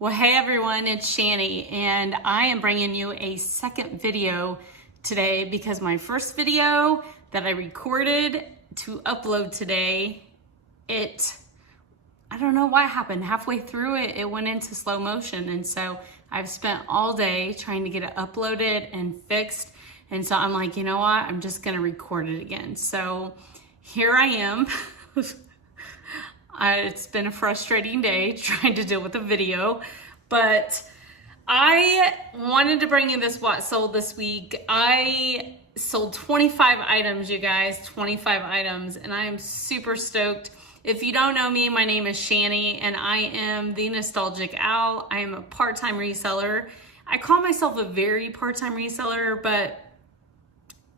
Well, hey everyone, it's Shani, and I am bringing you a second video today because my first video that I recorded to upload today, I don't know what happened. Halfway through it went into slow motion, and so I've spent all day trying to get it uploaded and fixed, and so I'm like, you know what, I'm just gonna record it again. So here I am. It's been a frustrating day trying to deal with a video, but I wanted to bring you this what sold this week. I sold 25 items, you guys, 25 items, and I am super stoked. If you don't know me, my name is Shani, and I am the Nostalgic Owl. I am a part-time reseller. I call myself a very part-time reseller, but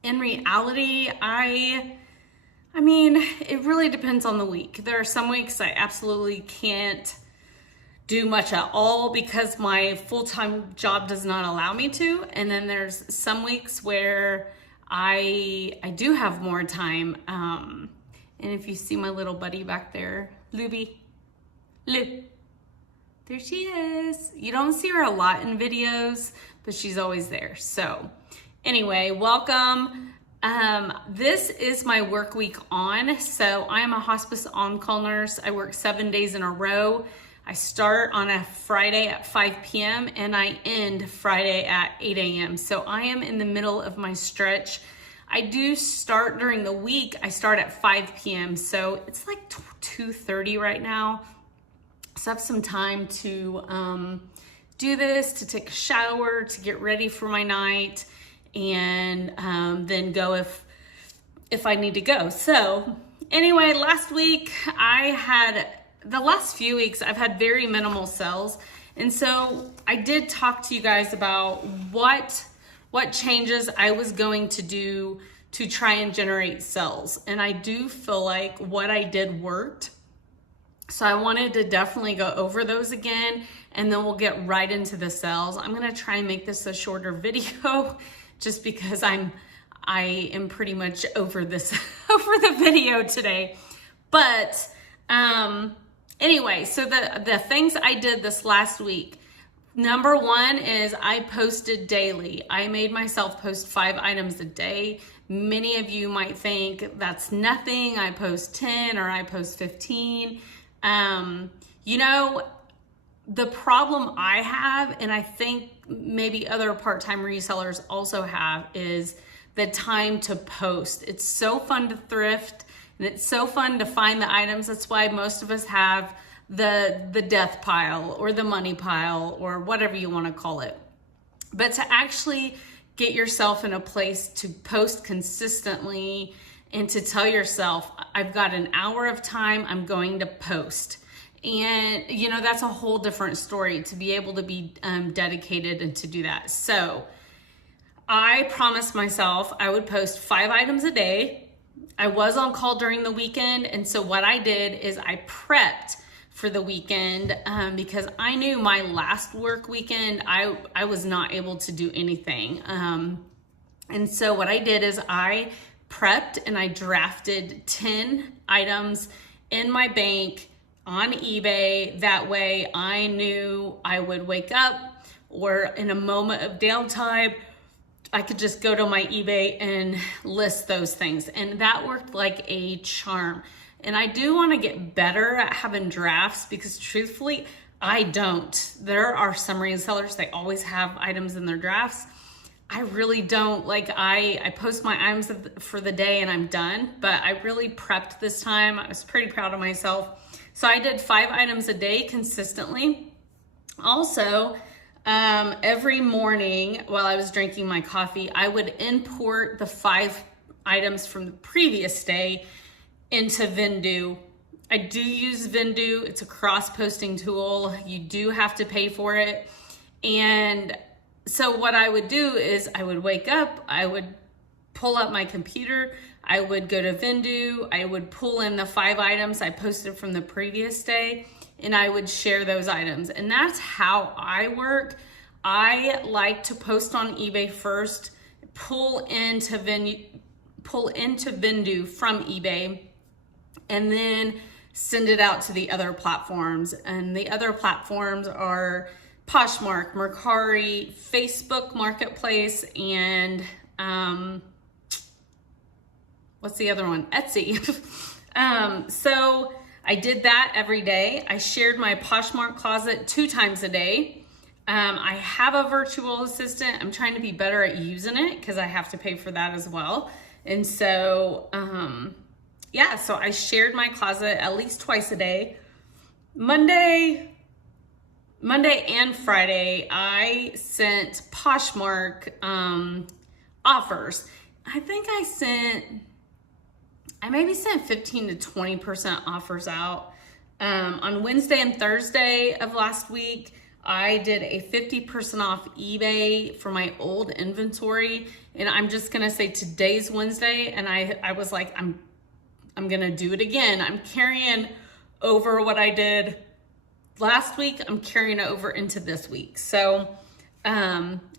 in reality, I mean, it really depends on the week. There are some weeks I absolutely can't do much at all because my full-time job does not allow me to. And then there's some weeks where I do have more time. And if you see my little buddy back there, Luby, Lu, there she is. You don't see her a lot in videos, but she's always there. So anyway, welcome. This is my work week on. So I'm a hospice on-call nurse. I work 7 days in a row. I start on a Friday at 5 p.m. and I end Friday at 8 a.m. So I am in the middle of my stretch. I do start during the week. I start at 5 p.m. So it's like 2:30 right now. So I have some time to do this, to take a shower, to get ready for my night, and then go if I need to go. So anyway, last week the last few weeks I've had very minimal sales, and so I did talk to you guys about what changes I was going to do to try and generate sales, and I do feel like what I did worked. So I wanted to definitely go over those again, and then we'll get right into the sales. I'm gonna try and make this a shorter video just because I am pretty much over this, over the video today. But anyway, so the things I did this last week, number one is I posted daily. I made myself post 5 items a day. Many of you might think that's nothing. I post 10 or I post 15. You know, the problem I have, and I think maybe other part-time resellers also have, is the time to post. It's so fun to thrift, and it's so fun to find the items. That's why most of us have the death pile or the money pile or whatever you want to call it. But to actually get yourself in a place to post consistently and to tell yourself, I've got an hour of time, I'm going to post. And, you know, that's a whole different story to be able to be dedicated and to do that. So I promised myself I would post 5 items a day. I was on call during the weekend. And so what I did is I prepped for the weekend because I knew my last work weekend, I was not able to do anything. And so what I did is I prepped and I drafted 10 items in my bank on eBay. That way I knew I would wake up, or in a moment of downtime, I could just go to my eBay and list those things. And that worked like a charm. And I do want to get better at having drafts because truthfully, I don't. There are some resellers, they always have items in their drafts. I really don't. Like I post my items for the day and I'm done, but I really prepped this time. I was pretty proud of myself. So I did 5 items a day consistently. Also, every morning while I was drinking my coffee, I would import the 5 items from the previous day into Vendoo. I do use Vendoo. It's a cross-posting tool. You do have to pay for it. And so what I would do is I would wake up, I would pull up my computer, I would go to Vendoo, I would pull in the 5 items I posted from the previous day, and I would share those items. And that's how I work. I like to post on eBay first, pull into Vendoo from eBay, and then send it out to the other platforms. And the other platforms are Poshmark, Mercari, Facebook Marketplace, and what's the other one? Etsy. So I did that every day. I shared my Poshmark closet 2 times a day. I have a virtual assistant. I'm trying to be better at using it because I have to pay for that as well. And so, yeah, so I shared my closet at least twice a day. Monday and Friday, I sent Poshmark offers. I think I maybe sent 15 to 20% offers out. On Wednesday and Thursday of last week, I did a 50% off eBay for my old inventory. And I'm just gonna say today's Wednesday, and I was like, I'm gonna do it again. I'm carrying over what I did last week. I'm carrying it over into this week. So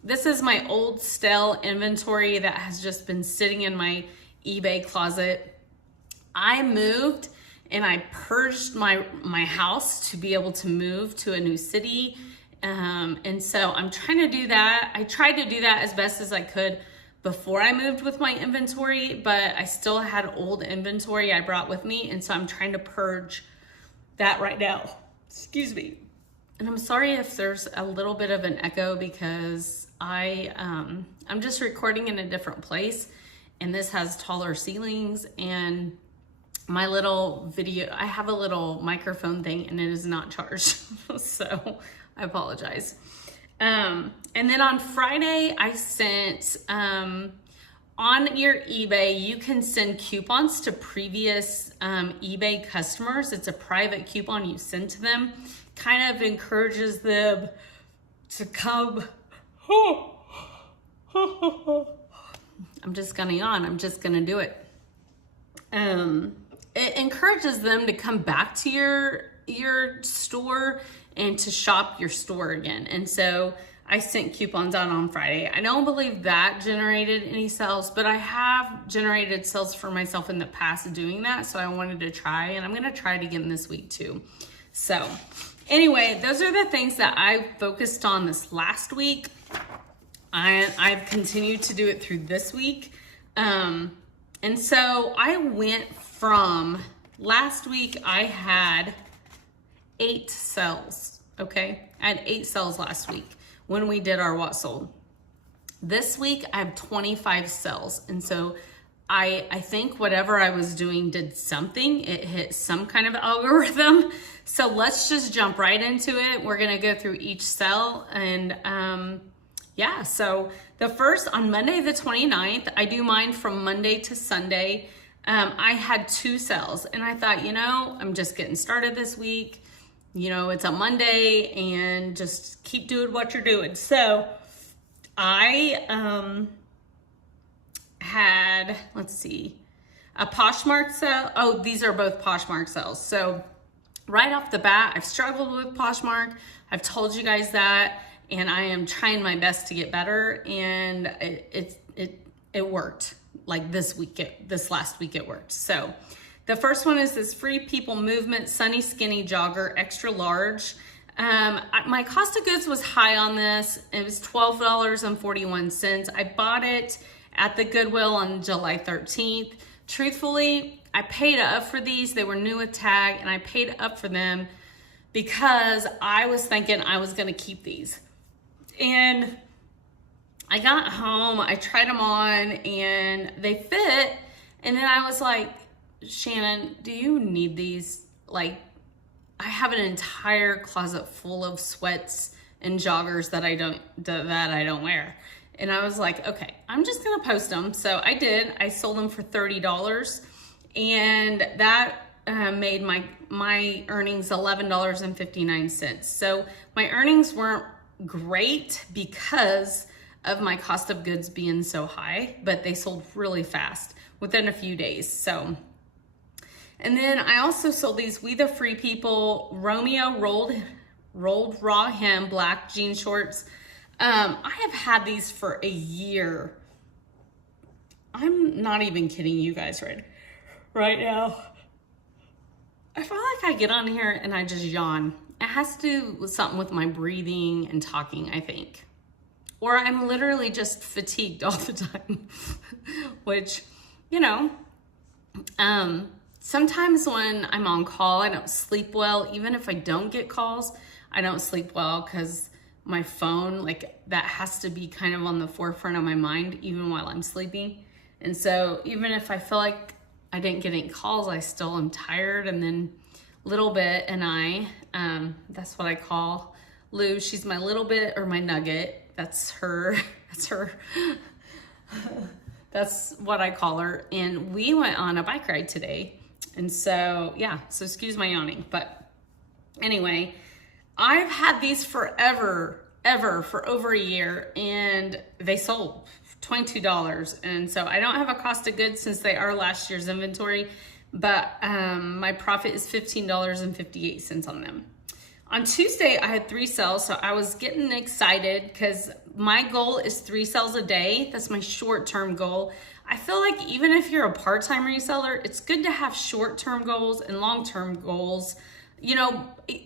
this is my old stale inventory that has just been sitting in my eBay closet. I moved and I purged my house to be able to move to a new city. And so I'm trying to do that. I tried to do that as best as I could before I moved with my inventory, but I still had old inventory I brought with me. And so I'm trying to purge that right now. Excuse me. And I'm sorry if there's a little bit of an echo because I'm just recording in a different place, and this has taller ceilings, and my little video, I have a little microphone thing and it is not charged. So I apologize. And then on Friday, I sent, on your eBay, you can send coupons to previous eBay customers. It's a private coupon you send to them. Kind of encourages them to come. I'm just gonna yawn. I'm just gonna do it. It encourages them to come back to your store and to shop your store again. And so I sent coupons out on Friday. I don't believe that generated any sales, but I have generated sales for myself in the past doing that. So I wanted to try, and I'm gonna try it again this week too. So anyway, those are the things that I focused on this last week. I've continued to do it through this week. And so I went from last week, I had 8 sales, okay? I had 8 sales last week when we did our what sold. This week, I have 25 sales. And so I think whatever I was doing did something. It hit some kind of algorithm. So let's just jump right into it. We're gonna go through each sell, and yeah, so the first, on Monday the 29th, I do mine from Monday to Sunday. I had 2 sales, and I thought, you know, I'm just getting started this week. You know, it's a Monday, and just keep doing what you're doing. So I had, let's see, a Poshmark sale. Oh, these are both Poshmark sales. So right off the bat, I've struggled with Poshmark. I've told you guys that, and I am trying my best to get better, and it worked. Like this last week it worked. So the first one is this Free People Movement Sunny Skinny Jogger Extra Large. My cost of goods was high on this. It was $12.41. I bought it at the Goodwill on July 13th. Truthfully, I paid up for these. They were new with tag, and I paid up for them because I was thinking I was gonna keep these. And I got home, I tried them on, and they fit. And then I was like, Shannon, do you need these? Like, I have an entire closet full of sweats and joggers that I don't wear. And I was like, okay, I'm just gonna post them. So I did. I sold them for $30, and that made my earnings $11.59. So my earnings weren't great because of my cost of goods being so high, but they sold really fast within a few days. So, and then I also sold these We the Free People Romeo rolled raw hem black jean shorts. I have had these for a year. I'm not even kidding you guys right now. I feel like I get on here and I just yawn. It has to do with something with my breathing and talking, I think. Or I'm literally just fatigued all the time, which, you know, sometimes when I'm on call, I don't sleep well. Even if I don't get calls, I don't sleep well because my phone, like, that has to be kind of on the forefront of my mind even while I'm sleeping. And so even if I feel like I didn't get any calls, I still am tired. And then Little Bit and I, that's what I call Lou. She's my little bit or my nugget. That's her. That's what I call her. And we went on a bike ride today. And so, yeah, so excuse my yawning. But anyway, I've had these forever, for over a year, and they sold $22. And so I don't have a cost of goods since they are last year's inventory, but my profit is $15.58 on them. On Tuesday, I had 3 sales, so I was getting excited because my goal is 3 sales a day. That's my short-term goal. I feel like even if you're a part-time reseller, it's good to have short-term goals and long-term goals. You know,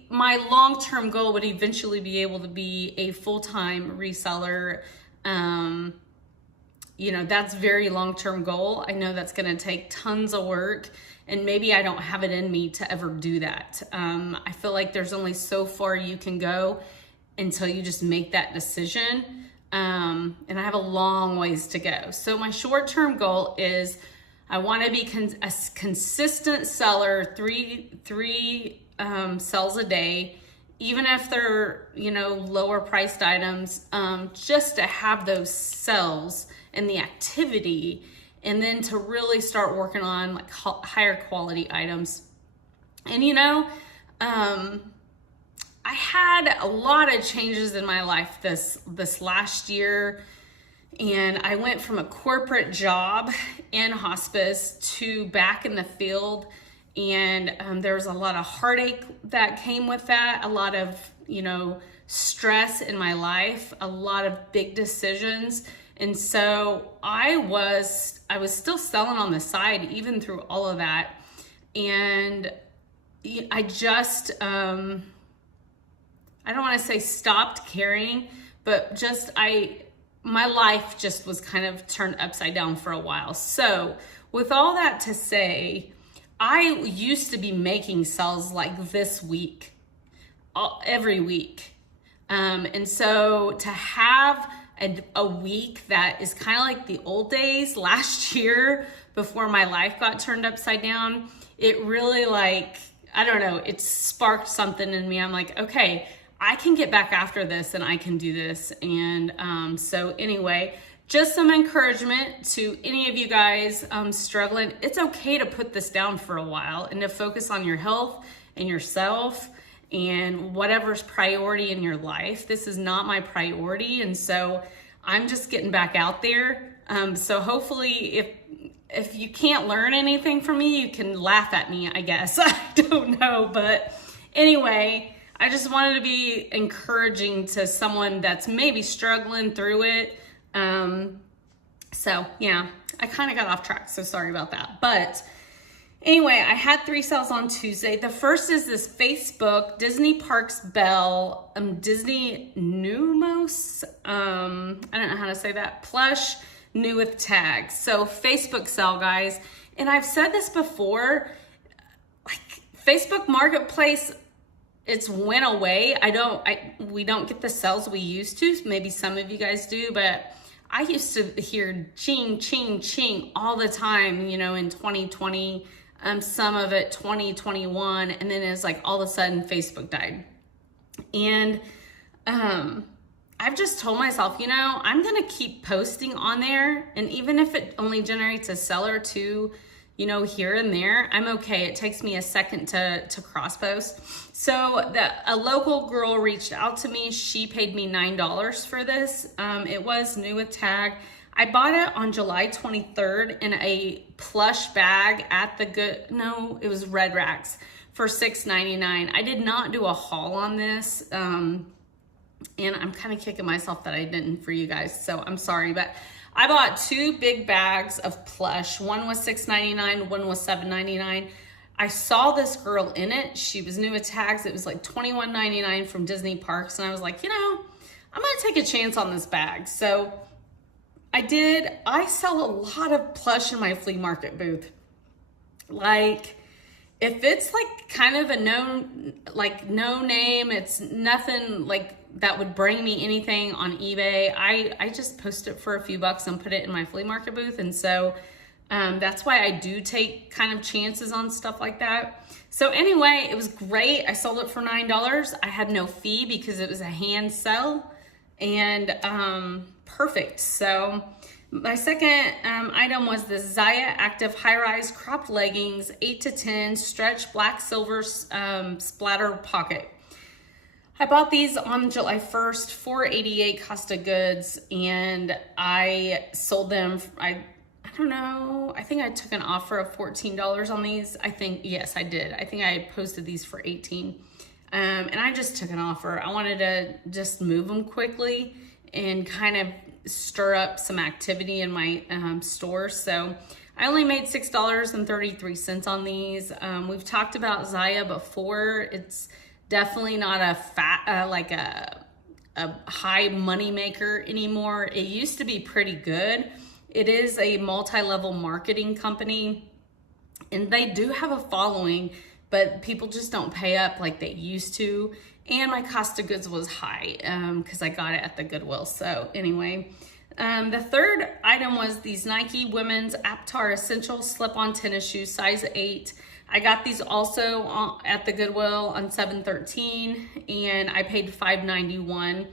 my long-term goal would eventually be able to be a full-time reseller. You know, that's very long-term goal. I know that's going to take tons of work, and maybe I don't have it in me to ever do that. I feel like there's only so far you can go until you just make that decision. And I have a long ways to go. So my short-term goal is I want to be a consistent seller, three sales a day, even if they're, you know, lower priced items, just to have those sales and the activity, and then to really start working on like higher quality items. And you know, I had a lot of changes in my life this last year, and I went from a corporate job in hospice to back in the field, and there was a lot of heartache that came with that, a lot of, you know, stress in my life, a lot of big decisions. And so I was still selling on the side even through all of that. And I just, I don't want to say stopped caring, but just my life just was kind of turned upside down for a while. So with all that to say, I used to be making sales like this week, every week. And so to have a week that is kind of like the old days last year before my life got turned upside down, it really, like, I don't know, it sparked something in me. I'm like, okay, I can get back after this and I can do this. And so anyway, just some encouragement to any of you guys struggling. It's okay to put this down for a while and to focus on your health and yourself and whatever's priority in your life. This is not my priority, and so I'm just getting back out there. So hopefully if you can't learn anything from me, you can laugh at me, I guess. I don't know, but anyway, I just wanted to be encouraging to someone that's maybe struggling through it. So yeah, I kind of got off track, so sorry about that. But anyway, I had 3 sales on Tuesday. The first is this Facebook Disney Parks Belle, Disney Numos, I don't know how to say that, plush, new with tags. So Facebook sale, guys. And I've said this before, like Facebook Marketplace, it's went away. We don't get the sales we used to. Maybe some of you guys do, but I used to hear ching, ching, ching all the time, you know, in 2020, some of it 2021, and then it's like all of a sudden Facebook died. And I've just told myself, you know, I'm gonna keep posting on there, and even if it only generates a seller to, you know, here and there, I'm okay. It takes me a second to cross post. So a local girl reached out to me. She paid me $9 for this. It was new with tag. I bought it on July 23rd in a plush bag at it was Red Racks for $6.99. I did not do a haul on this. And I'm kind of kicking myself that I didn't for you guys. So I'm sorry, but I bought 2 big bags of plush. One was $6.99, one was $7.99. I saw this girl in it. She was new at tags. It was like $21.99 from Disney Parks. And I was like, you know, I'm going to take a chance on this bag. So I did. I sell a lot of plush in my flea market booth. Like, if it's like kind of a no name, it's nothing like that would bring me anything on eBay, I just post it for a few bucks and put it in my flea market booth. And so that's why I do take kind of chances on stuff like that. So anyway, it was great. I sold it for $9. I had no fee because it was a hand sell, and perfect. So my second item was the Zaya Active High-Rise Cropped Leggings 8-10 Stretch Black Silver Splatter Pocket. I bought these on July 1st, $4.88 cost of goods, and I sold them. I don't know. I think I took an offer of $14 on these. Yes, I did. I think I posted these for $18. And I just took an offer. I wanted to just move them quickly and kind of stir up some activity in my store. So I only made $6.33 on these. We've talked about Zaya before. It's definitely not a like a high money maker anymore. It used to be pretty good. It is a multi-level marketing company, and they do have a following, but people just don't pay up like they used to. And my cost of goods was high because I got it at the Goodwill. So anyway, the third item was these Nike Women's Aptar Essential Slip-On Tennis Shoes, size 8. I got these also at the Goodwill on 7/13, and I paid $5.91.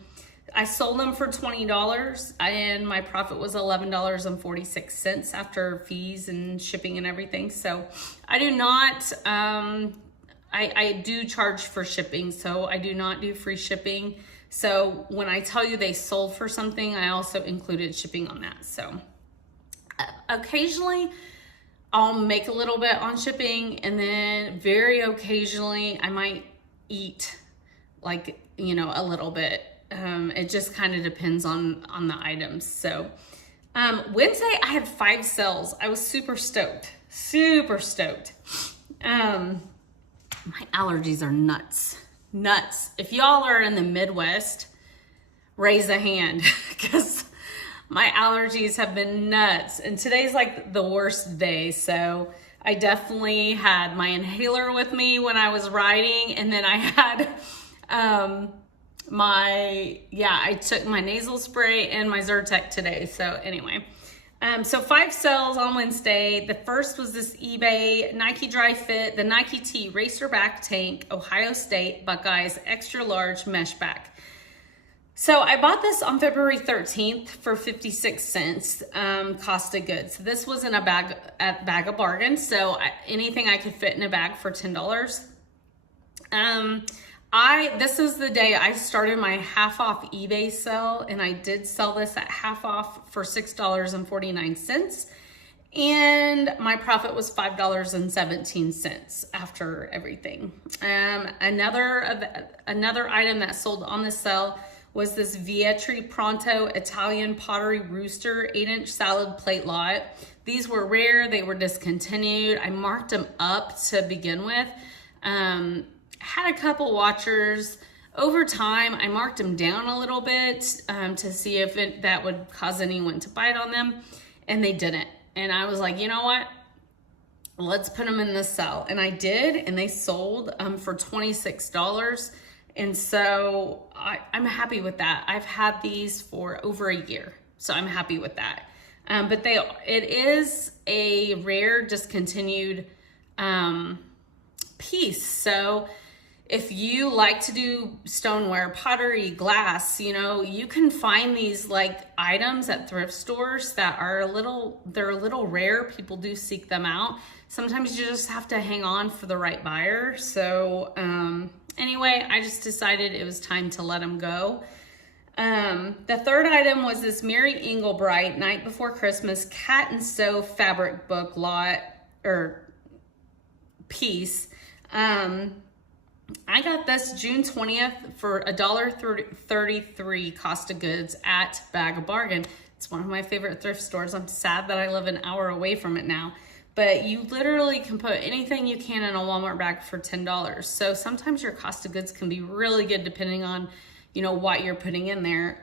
I sold them for $20, and my profit was $11.46 after fees and shipping and everything. So I do not, I do charge for shipping, so I do not do free shipping. So when I tell you they sold for something, I also included shipping on that. So occasionally I'll make a little bit on shipping, and then very occasionally I might eat like, you know, a little bit. It just kind of depends on the items. So Wednesday I had 5 sales. I was super stoked. My allergies are nuts. If y'all are in the Midwest, raise a hand, because my allergies have been nuts. And today's like the worst day. So I definitely had my inhaler with me when I was riding. And then I had, I took my nasal spray and my Zyrtec today. So anyway, so 5 sales on Wednesday. The first was this eBay Nike Dry Fit, the Nike T Racer Back Tank, Ohio State Buckeyes Extra Large Mesh Back. So I bought this on February 13th for 56 cents, cost of goods. This was in a bag of bargains. So anything I could fit in a bag for $10. This is the day I started my half off eBay sale, and I did sell this at half off for $6.49. And my profit was $5.17 after everything. Another item that sold on the sale was this Vietri Pronto Italian Pottery Rooster 8-inch salad plate lot. These were rare, they were discontinued. I marked them up to begin with. Had a couple watchers. Over time, I marked them down a little bit to see if that would cause anyone to bite on them, and they didn't. And I was like, you know what? Let's put them in the sale. And I did, and they sold for $26. And so I'm happy with that. I've had these for over a year, so I'm happy with that. But it is a rare discontinued piece. So if you like to do stoneware, pottery, glass, you know, you can find these like items at thrift stores that are they're a little rare. People do seek them out. Sometimes you just have to hang on for the right buyer. So anyway, I just decided it was time to let them go. The third item was this Mary Englebright Night Before Christmas Cat and Sew fabric book lot or piece. I got this June 20th for $1.33 cost of goods at Bag of Bargain. It's one of my favorite thrift stores. I'm sad that I live an hour away from it now, but you literally can put anything you can in a Walmart bag for $10. So sometimes your cost of goods can be really good depending on, you know, what you're putting in there.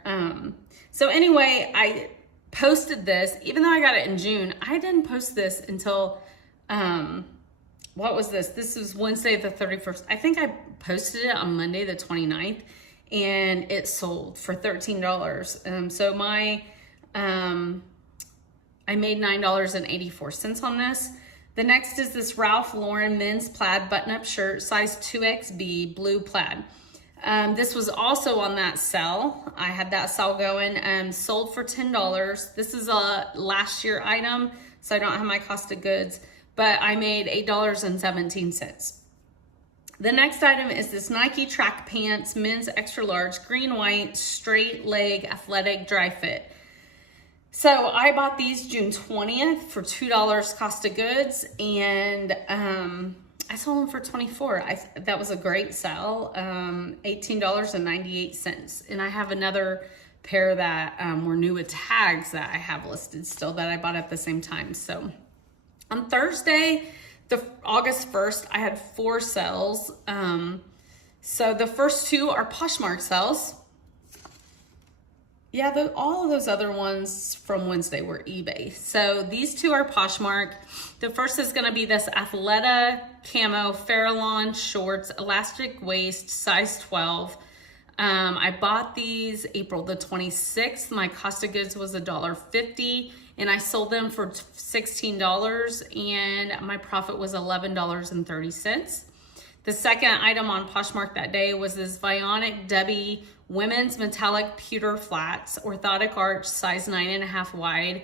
So anyway, I posted this, even though I got it in June, I didn't post this until, what was this? This was Wednesday the 31st. I think I posted it on Monday the 29th, and it sold for $13. So my, I made $9.84 on this. The next is this Ralph Lauren men's plaid button-up shirt, size 2XB, blue plaid. This was also on that sale. I had that sale going, sold for $10. This is a last year item, so I don't have my cost of goods, but I made $8.17. The next item is this Nike track pants, men's extra large, green, white, straight leg, athletic, dry fit. So I bought these June 20th for $2 cost of goods, and I sold them for $24. That was a great sale, $18.98. And I have another pair that were new with tags that I have listed still that I bought at the same time. So on Thursday, August 1st, I had 4 sales. So the first 2 are Poshmark sales. Yeah, all of those other ones from Wednesday were eBay. So these 2 are Poshmark. The first is gonna be this Athleta Camo Farallon shorts, elastic waist, size 12. I bought these April the 26th. My cost of goods was $1.50, and I sold them for $16, and my profit was $11.30. The second item on Poshmark that day was this Vionic Debbie women's metallic pewter flats, orthotic arch, size 9.5 wide.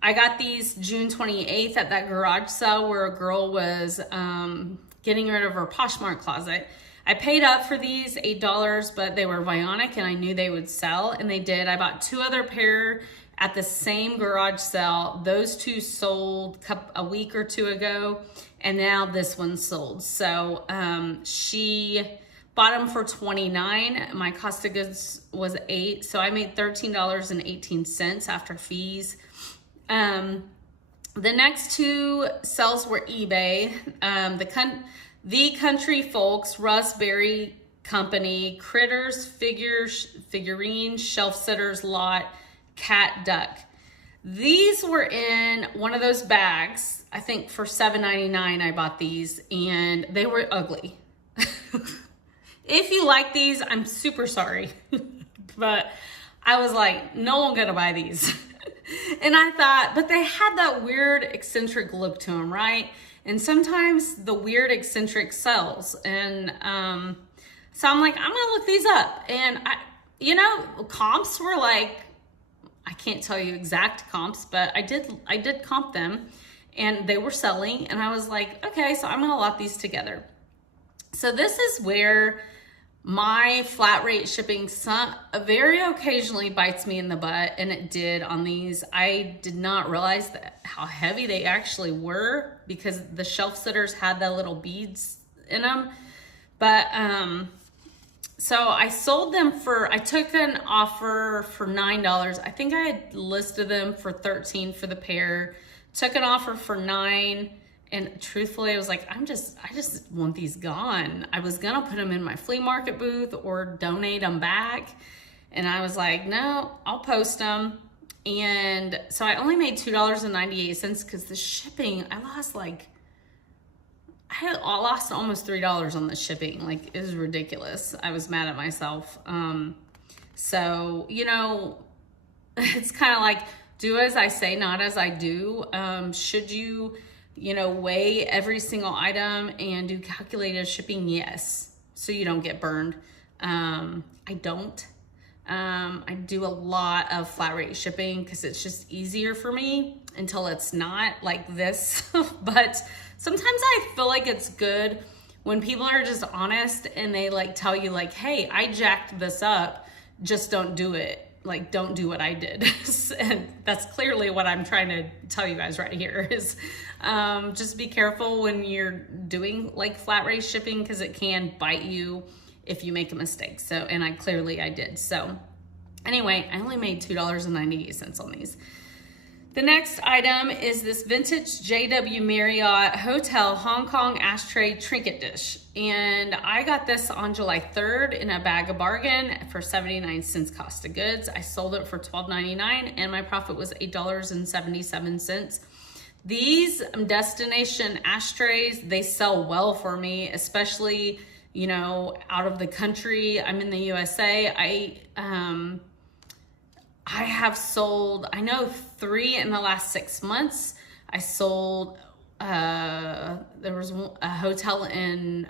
I got these June 28th at that garage sale where a girl was getting rid of her Poshmark closet. I paid up for these $8, but they were Vionic and I knew they would sell, and they did. I bought 2 other pair at the same garage sale. Those 2 sold a week or 2 ago, and now this one sold. So she bought them for $29. My cost of goods was $8, so I made $13.18 after fees. The next 2 sales were eBay. The Country Folks, Russ Berry Company, Critters, Figurines, Shelf Sitters Lot, Cat Duck. These were in one of those bags. I think for $7.99 I bought these, and they were ugly. If you like these, I'm super sorry. But I was like, no one gonna buy these. And I thought, but they had that weird eccentric look to them, right? And sometimes the weird eccentric sells. And so I'm like, I'm gonna look these up. And you know, comps were like, I can't tell you exact comps, but I did comp them, and they were selling, and I was like, okay, so I'm gonna lot these together. So this is where my flat rate shipping very occasionally bites me in the butt, and it did on these. I did not realize how heavy they actually were because the shelf sitters had the little beads in them. But so I sold them I took an offer for $9. I think I had listed them for $13 for the pair. Took an offer for $9. And truthfully, I was like, I just want these gone. I was gonna put them in my flea market booth or donate them back. And I was like, no, I'll post them. And so I only made $2.98 because the shipping, I lost almost $3 on the shipping. Like, it was ridiculous. I was mad at myself. So, you know, it's kind of like, do as I say, not as I do. Should you know, weigh every single item and do calculated shipping? Yes, so you don't get burned. I don't. I do a lot of flat rate shipping because it's just easier for me until it's not like this. But sometimes I feel like it's good when people are just honest and they like tell you like, hey, I jacked this up, just don't do it. Like, don't do what I did. And that's clearly what I'm trying to tell you guys right here is just be careful when you're doing like flat rate shipping because it can bite you if you make a mistake. So, and I did. So anyway, I only made $2.98 on these. The next item is this vintage JW Marriott Hotel Hong Kong ashtray trinket dish. And I got this on July 3rd in a bag of bargain for 79 cents cost of goods. I sold it for $12.99 and my profit was $8.77. These destination ashtrays, they sell well for me, especially, you know, out of the country. I'm in the USA. I have sold, I know 3 in the last 6 months. I sold, there was a hotel in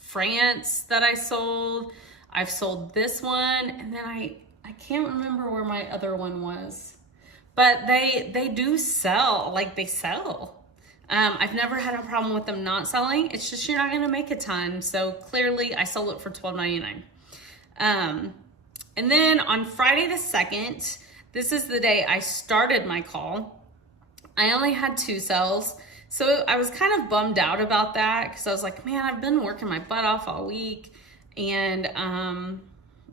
France that I sold. I've sold this one, and then I can't remember where my other one was. But they do sell, like they sell. I've never had a problem with them not selling. It's just you're not gonna make a ton. So clearly I sold it for $12.99. And then on Friday the 2nd, this is the day I started my call. I only had 2 sales. So I was kind of bummed out about that because I was like, man, I've been working my butt off all week. And,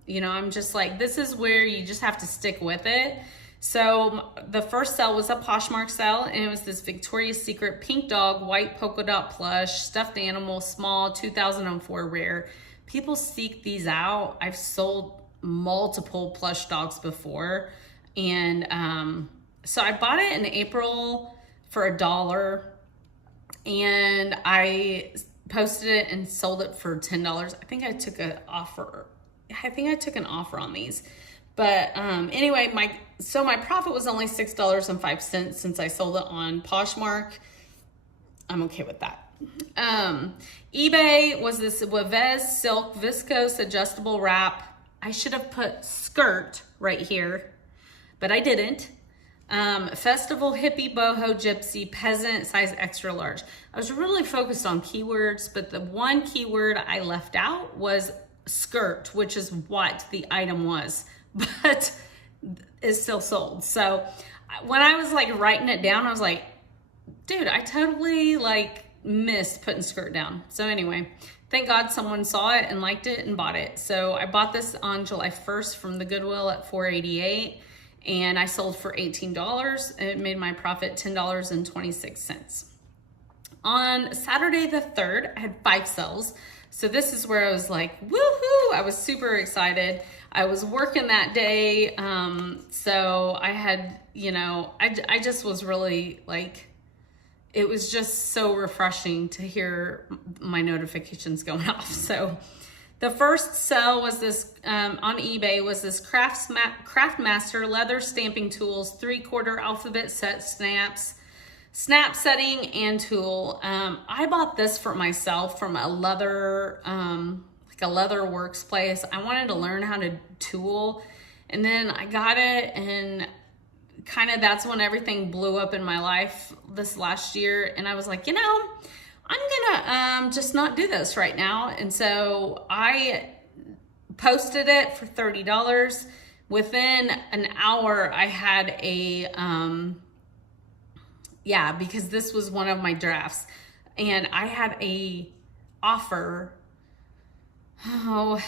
you know, I'm just like, this is where you just have to stick with it. So the first sale was a Poshmark sale, and it was this Victoria's Secret pink dog, white polka dot plush, stuffed animal, small, 2004 rare. People seek these out. I've sold multiple plush dogs before. And so I bought it in April for $1, and I posted it and sold it for $10. I think I took an offer. I think I took an offer on these. But anyway, my profit was only $6.05 since I sold it on Poshmark. I'm okay with that. eBay was this Wavez silk viscose adjustable wrap. I should have put skirt right here, but I didn't. Festival hippie boho gypsy peasant size extra large. I was really focused on keywords, but the one keyword I left out was skirt, which is what the item was, but is still sold. So when I was like writing it down, I was like, dude, I totally like missed putting skirt down. So anyway, thank God someone saw it and liked it and bought it. So I bought this on July 1st from the Goodwill at $4.88, and I sold for $18. It made my profit $10.26. On Saturday the 3rd, I had 5 sales. So this is where I was like, woohoo! I was super excited. I was working that day. So I had, you know, I just was really like, it was just so refreshing to hear my notifications going off. So the first sale was this, on eBay, was this Craftmaster leather stamping tools, 3/4 alphabet set snaps, snap setting and tool. I bought this for myself from a leather, like a leather works place. I wanted to learn how to tool, and then I got it, and kind of that's when everything blew up in my life this last year. And I was like, you know, I'm gonna just not do this right now. And so I posted it for $30. Within an hour, I had a, yeah, because this was one of my drafts, and I had a offer. Oh,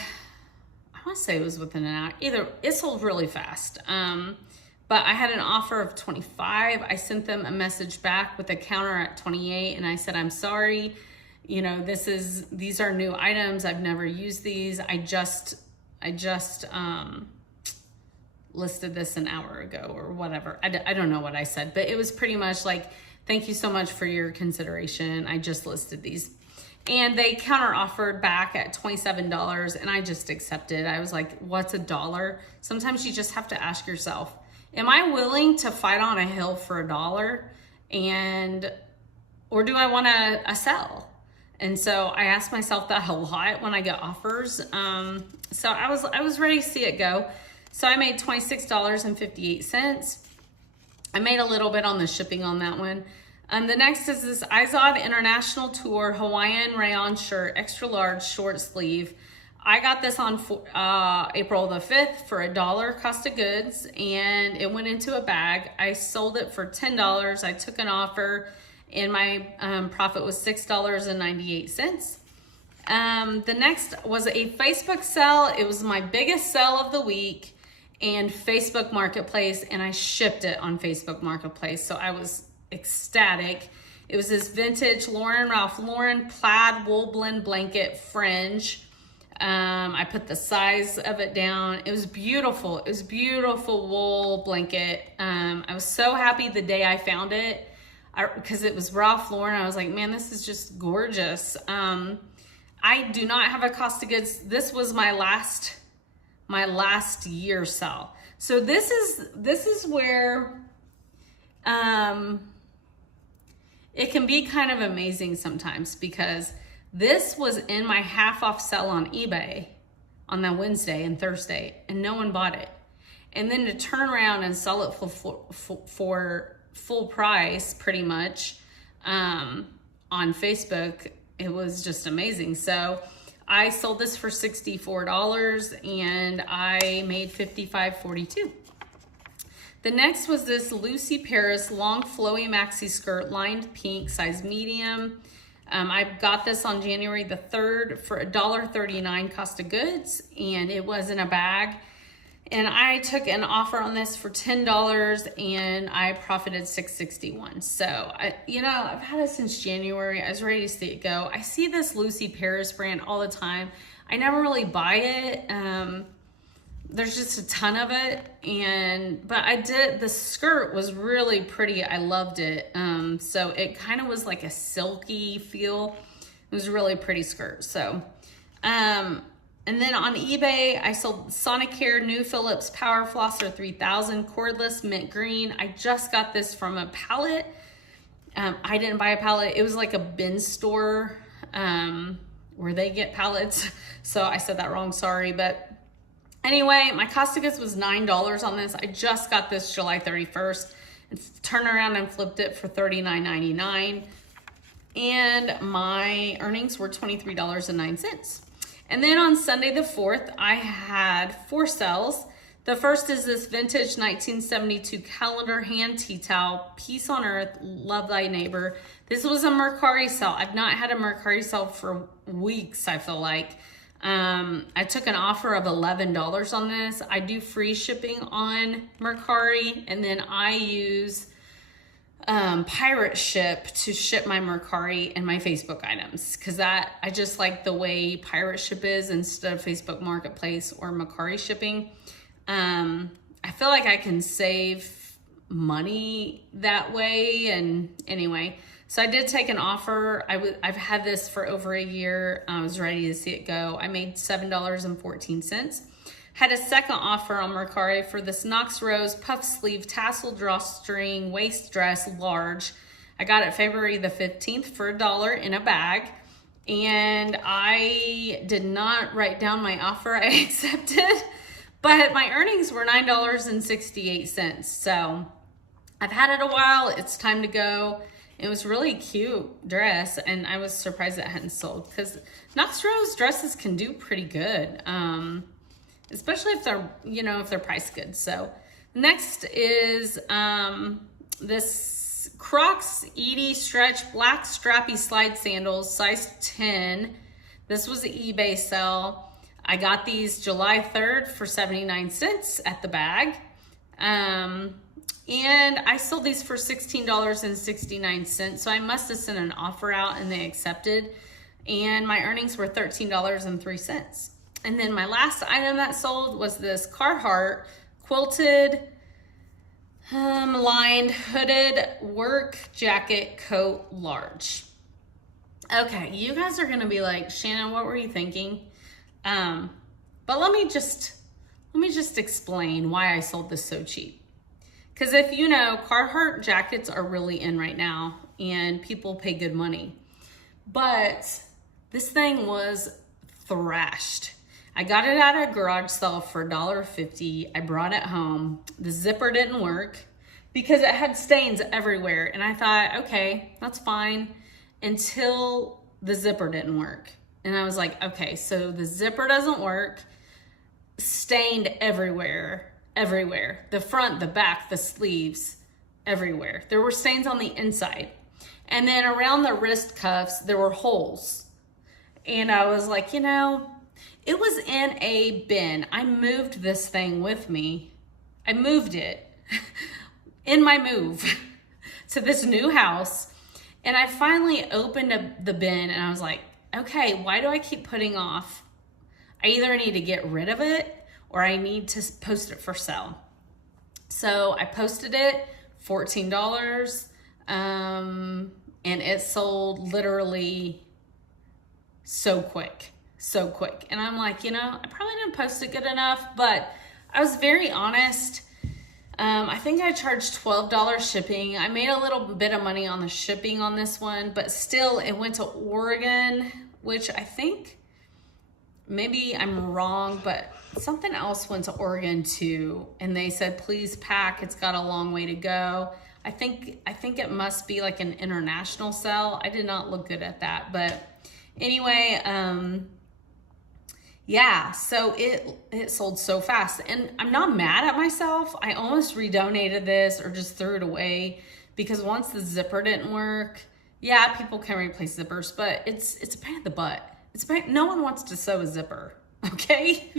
I want to say it was within an hour. Either it sold really fast. But I had an offer of 25. I sent them a message back with a counter at 28, and I said, I'm sorry, you know, these are new items. I've never used these. I just listed this an hour ago or whatever. I don't know what I said, but it was pretty much like, thank you so much for your consideration. I just listed these. And they counter offered back at $27, and I just accepted. I was like, what's $1? Sometimes you just have to ask yourself, am I willing to fight on a hill for $1, or do I want to sell? And so I ask myself that a lot when I get offers. So I was ready to see it go. So I made $26.58. I made a little bit on the shipping on that one. The next is this Izod International Tour Hawaiian rayon shirt, extra large, short sleeve. I got this on April the 5th for $1 cost of goods, and it went into a bag. I sold it for $10. I took an offer, and my profit was $6.98. The next was a Facebook sale. It was my biggest sale of the week, and Facebook Marketplace, and I shipped it on Facebook Marketplace. So I was ecstatic. It was this vintage Lauren Ralph Lauren plaid wool blend blanket fringe. I put the size of it down. It was beautiful. It was beautiful wool blanket. I was so happy the day I found it because it was Ralph Lauren. I was like, man, this is just gorgeous. I do not have a cost of goods. This was my last year sell. So this is where it can be kind of amazing sometimes, because this was in my half off sale on eBay on that Wednesday and Thursday, and no one bought it. And then to turn around and sell it for full price, pretty much, on Facebook, it was just amazing. So I sold this for $64 and I made $55.42. The next was this Lucy Paris long flowy maxi skirt, lined pink, size medium. I got this on January the 3rd for $1.39 cost of goods, and it was in a bag. And I took an offer on this for $10 and I profited $6.61. So I've had it since January. I was ready to see it go. I see this Lucy Paris brand all the time. I never really buy it. There's just a ton of it, but the skirt was really pretty. I loved it. So it kind of was like a silky feel. It was a really pretty skirt. So, and then on eBay, I sold Sonicare New Philips Power Flosser 3000 cordless mint green. I just got this from a pallet. I didn't buy a pallet. It was like a bin store where they get pallets. So I said that wrong, sorry. But anyway, my cost of goods was $9 on this. I just got this July 31st and turned around and flipped it for $39.99. And my earnings were $23.09. And then on Sunday the 4th, I had 4 sales. The first is this vintage 1972 calendar hand tea towel, Peace on Earth, Love Thy Neighbor. This was a Mercari sale. I've not had a Mercari sale for weeks, I feel like. I took an offer of $11 on this. I do free shipping on Mercari, and then I use Pirate Ship to ship my Mercari and my Facebook items, because I just like the way Pirate Ship is instead of Facebook Marketplace or Mercari shipping. I feel like I can save money that way. And anyway, so I did take an offer. I've had this for over a year. I was ready to see it go. I made $7.14. Had a second offer on Mercari for this Knox Rose puff sleeve tassel drawstring waist dress large. I got it February the 15th for $1 in a bag. And I did not write down my offer I accepted, but my earnings were $9.68. So I've had it a while. It's time to go. It was really cute dress, and I was surprised it hadn't sold, because Knox Rose dresses can do pretty good, especially if they're priced good. So next is this Crocs Edie Stretch Black Strappy Slide Sandals, size 10. This was an eBay sale. I got these July 3rd for 79 cents at the bag. And I sold these for $16.69. So I must have sent an offer out and they accepted. And my earnings were $13.03. And then my last item that sold was this Carhartt quilted lined hooded work jacket coat large. Okay, you guys are gonna be like, Shannon, what were you thinking? But let me just explain why I sold this so cheap. Because if you know, Carhartt jackets are really in right now and people pay good money. But this thing was thrashed. I got it at a garage sale for $1.50. I brought it home. The zipper didn't work because it had stains everywhere. And I thought, okay, that's fine, until the zipper didn't work. And I was like, okay, so the zipper doesn't work, stained everywhere. The front, the back, the sleeves, everywhere. There were stains on the inside. And then around the wrist cuffs, there were holes. And I was like, It was in a bin. I moved this thing with me. I moved it in my move to this new house. And I finally opened up the bin and I was like, okay, why do I keep putting off? I either need to get rid of it or I need to post it for sale. So I posted it, $14, and it sold literally so quick. And I'm like, I probably didn't post it good enough, but I was very honest. I think I charged $12 shipping. I made a little bit of money on the shipping on this one, but still it went to Oregon, which I think maybe I'm wrong, but something else went to Oregon too. And they said, please pack, it's got a long way to go. I think it must be like an international sell. I did not look good at that, but anyway, yeah, so it sold so fast, and I'm not mad at myself. I almost redonated this or just threw it away because once the zipper didn't work, yeah, people can replace zippers, but it's a pain in the butt. No one wants to sew a zipper, okay?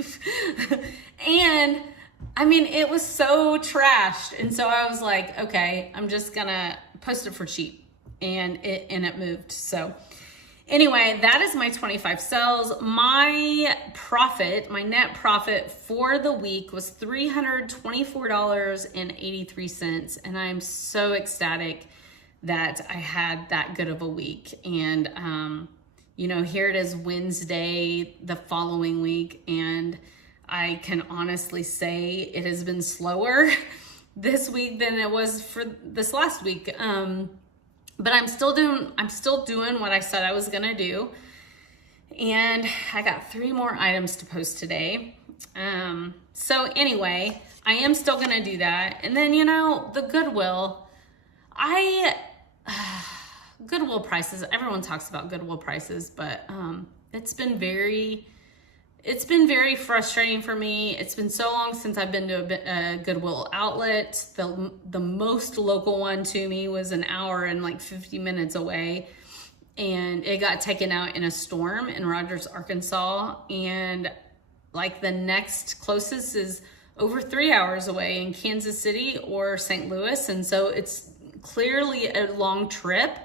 And I mean, it was so trashed, and so I was like, okay, I'm just gonna post it for cheap, and it moved. So anyway, that is my 25 sales. My net profit for the week was $324.83. And I'm so ecstatic that I had that good of a week. And, here it is Wednesday, the following week. And I can honestly say it has been slower this week than it was for this last week. But I'm still doing what I said I was gonna do. And I got 3 more items to post today. So anyway, I am still gonna do that. And then, the Goodwill, Goodwill prices, everyone talks about Goodwill prices, but it's been very frustrating for me. It's been so long since I've been to a Goodwill outlet. The most local one to me was an hour and like 50 minutes away. And it got taken out in a storm in Rogers, Arkansas. And like the next closest is over 3 hours away in Kansas City or St. Louis. And so it's clearly a long trip.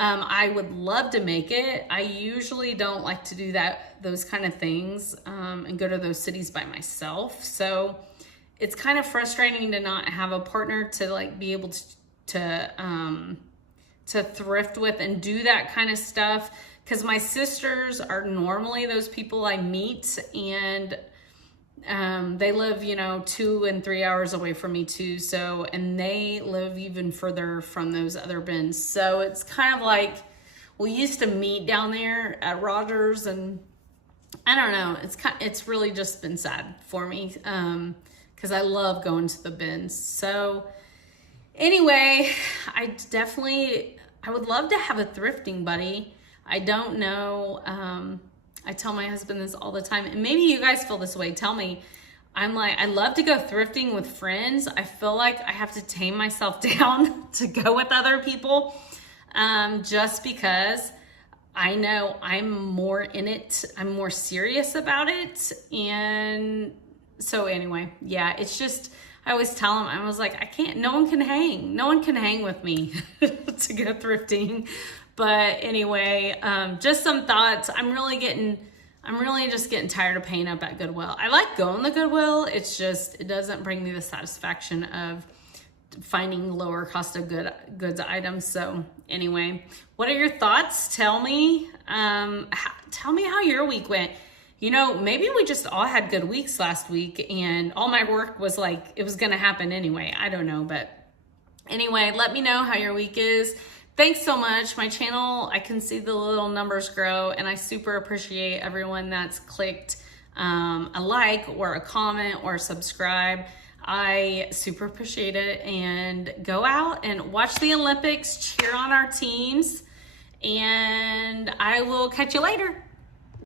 I would love to make it. I usually don't like to do those kind of things and go to those cities by myself. So it's kind of frustrating to not have a partner to like be able to thrift with and do that kind of stuff. Because my sisters are normally those people I meet, and they live, 2 and 3 hours away from me too. So, and they live even further from those other bins. So it's kind of like, we used to meet down there at Rogers, and I don't know, it's really just been sad for me. Cause I love going to the bins. So anyway, I would love to have a thrifting buddy. I don't know. I tell my husband this all the time, and maybe you guys feel this way. Tell me. I'm like, I love to go thrifting with friends. I feel like I have to tame myself down to go with other people, just because I know I'm more in it. I'm more serious about it. And so anyway, yeah, it's just, I always tell him, I was like, no one can hang with me to go thrifting. But anyway, just some thoughts. I'm really just getting tired of paying up at Goodwill. I like going to Goodwill. It's just, it doesn't bring me the satisfaction of finding lower cost of goods items. So anyway, what are your thoughts? Tell me. Tell me how your week went. Maybe we just all had good weeks last week, and all my work was like, it was going to happen anyway. I don't know. But anyway, let me know how your week is. Thanks so much. My channel, I can see the little numbers grow, and I super appreciate everyone that's clicked a like or a comment or subscribe. I super appreciate it. And go out and watch the Olympics, cheer on our teams, and I will catch you later.